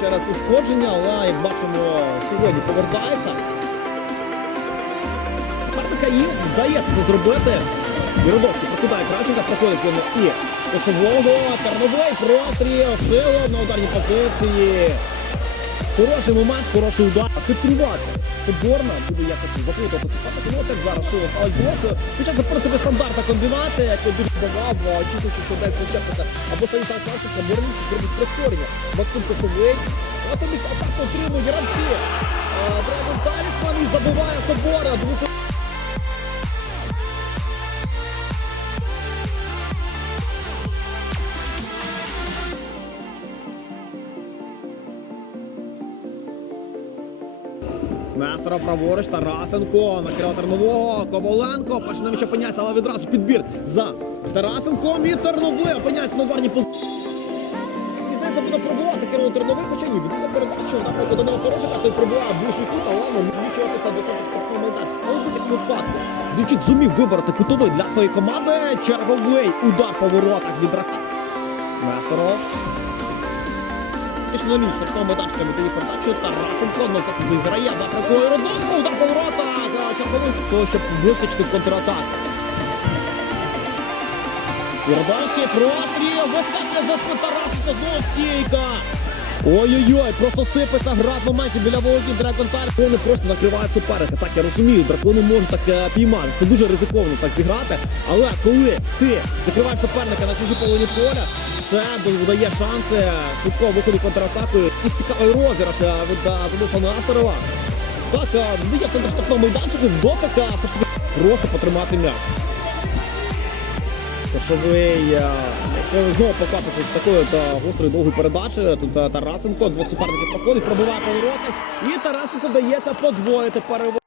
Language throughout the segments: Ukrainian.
через ушкодження, але як бачимо, сьогодні повертається. Партика їм вдається це зробити. Єродовський прокидає Кравченка, проходить він і кошового, Терновий, простріл, Шилов на ударній позиції. Хороший момент, хороший удар. Хитрувати. Соборна буде якось заплутати. Ну так зараз ставить блок. Хоча це в принципі стандартна комбінація, яку дуже давав, очікуючи, що десь зачепиться. Або Станіслав Савченко, або раніше зробить прискорення. Максим Косовий. Натомість атаку отримує гравці. Драгон Талісман і забиває Собора. Друзі, Несторов праворуч, Тарасенко, накрив Тернового, Коваленко, перший на м'яч опиняється, але відразу підбір за Тарасенком і Терновий опиняється на ударній позиції. Здається, буде пробувати Кирило Терновий, хоча ні, відділа передачу, наприклад, до нього Старошика, той пробуває ближній кут, але не зміщуватися до центру штрафного майданчика. Але в будь-якому випадку Зінчук зумів вибрати кутовий для своєї команди. Черговий удар по воротах від Рака. Несторов. Фактично на лінії тачками віддає передачу. Тарасенко назад виграє. Напрямку Родовського. Удар по воротах. Черговий з того, щоб вискочити в контратаку. Родовський простріл, вискакує за Тарасенко, знову стійка. Ой-ой-ой, просто сипеться град в моменті біля володів Драгон Таль. Вони просто накривають суперника. Так, я розумію, дракони можуть так е, піймати. Це дуже ризиковано так зіграти. Але коли ти закриваєш суперника на чужій половині поля, це дає шанси швидкого виходу контратакою. І цікавий розіграш е, від е, Дениса Несторова. Так, е, дає центр штрафного майданчику, дотика, все ж таки просто потримати м'яч. Кошовий ви знову покапився з такою та гострою довгою передачею. Тут е, Тарасенко, двох суперників проходить, пробиває повороти. І Тарасенко дається подвоїти перевагу.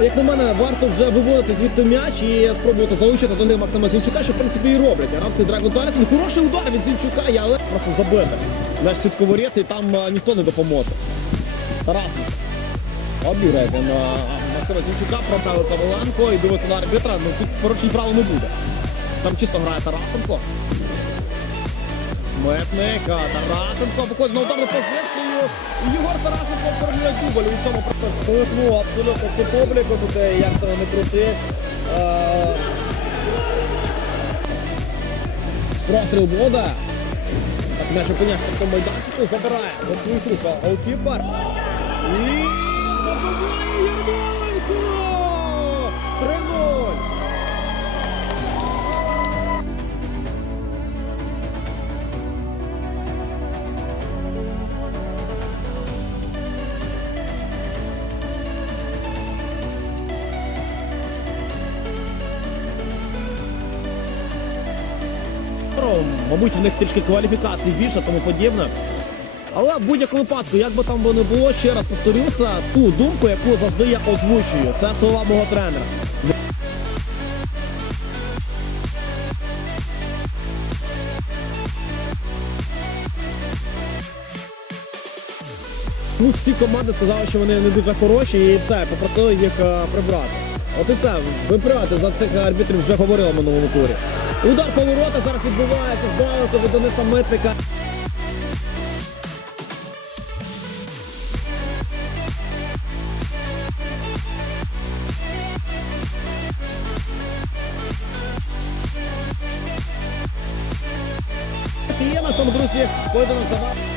Як на мене, варто вже виводити звідти м'яч і спробувати залучити до них Максима Зінчука, що в принципі і роблять. Гравці Драгон Талітин. Хороший удар від Зінчука, є, але просто забити. Наш сітковорєт і там а, ніхто не допоможе. Тарасенко. Обіграє він Максима Зінчука, правдав Павленко і дивиться на арбітра. Ну тут поручень право не буде. Там чисто грає Тарасенко. Метник, а, Тарасенко виходить на ударну позицію. Єгор Тарасенко оформлює дубль. У цьому просто сколихнув абсолютно всю публіку. Тут е, як того не крути. Е, Простріл вода. Так м'яч опиняється в тому майданчику, забирає за свою руку голкіпер. І забиває Мабуть, в них трішки кваліфікацій більше, тому подібне. Але в будь-якому випадку, як би там би не було, ще раз повторюся, ту думку, яку завжди я озвучую. Це слова мого тренера. Ну, всі команди сказали, що вони не дуже хороші і все, попросили їх е, прибрати. От і все, ви прибрати за цих арбітрів вже говорили в минулому турі. Удар поворота зараз відбувається здалеку від Дениса Митника. Є на цьому, друзі, поєдинок за